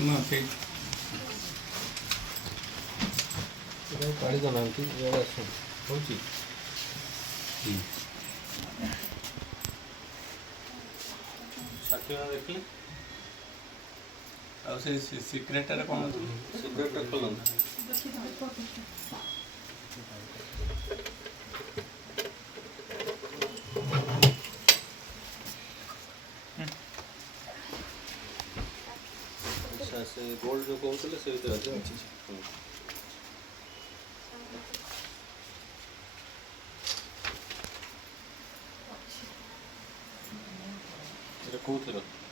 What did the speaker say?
ना ठीक काढ़ी दौनाती इयाड़े आस होची साथी देखिए ଆଉ ସେ ସିକ୍ରେଟରେ କ'ଣ ଅଛି सिगरेट खोल से गोल्ड जो कहते से अच्छे कौन